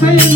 God.